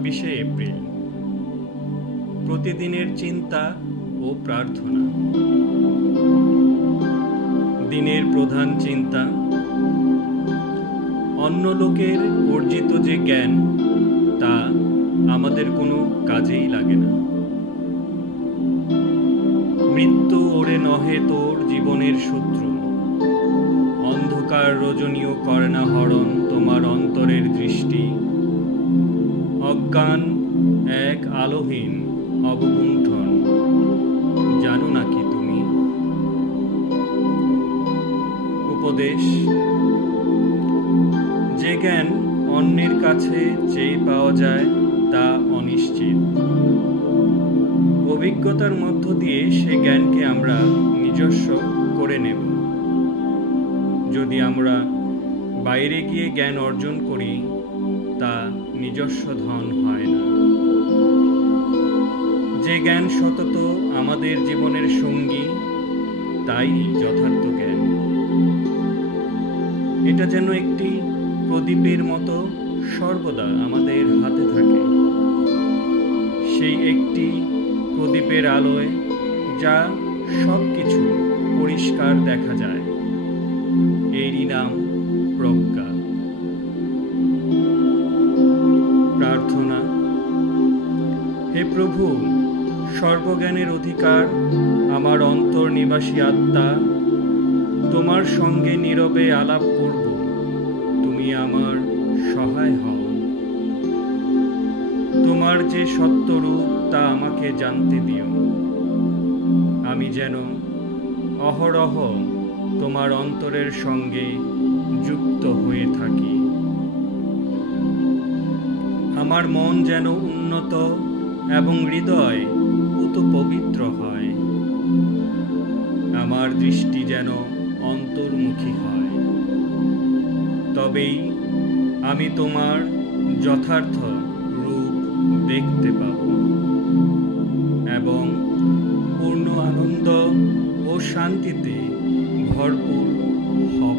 26শে April. প্রতিদিনের চিন্তা ও প্রার্থনা। দিনের প্রধান চিন্তা, অন্য লোকের অর্জিত যে জ্ঞান তা আমাদের কোনো কাজেই লাগে না। মৃত্যু ওরে নহে তোর জীবনের শত্রু, অন্ধকার রজনীয় করে না হরণ তোমার অন্তরের দৃষ্টি। অজ্ঞান এক আলোহীন অবগুণ্ঠন, জানো নাকি তুমি? উপদেশ, যে জ্ঞান অন্যের কাছে চেয়ে পাওয়া যায় তা অনিশ্চিত। অভিজ্ঞতার মধ্য দিয়ে সে জ্ঞানকে আমরা নিজস্ব করে নেব। যদি আমরা বাইরে গিয়ে জ্ঞান অর্জন করি তা নিজস্ব ধন হয় না। যে জ্ঞান সতত আমাদের জীবনের সঙ্গী তাই যথার্থ জ্ঞান। এটা যেন একটি প্রদীপের মতো সর্বদা আমাদের হাতে থাকে। সেই একটি প্রদীপের আলোয় যা সব কিছু পরিষ্কার দেখা যায়, এরই নাম প্রজ্ঞা। প্রার্থনা। হে প্রভু, সর্বজ্ঞানের অধিকার আমার অন্তর্নিবাসী আত্মা, তোমার সঙ্গে নীরবে আলাপ করব, তুমি আমার সহায় হও। তোমার যে সত্যরূপ তা আমাকে জানতে দিও। আমি যেন অহরহ তোমার অন্তরের সঙ্গে যুক্ত হয়ে থাকি। আমার মন যেন উন্নত এবং হৃদয় পুত পবিত্র হয়। আমার দৃষ্টি যেন অন্তর্মুখী হয়। তবেই আমি তোমার যথার্থ রূপ দেখতে পাব এবং পূর্ণ আনন্দ ও শান্তিতে ভরপুর হব।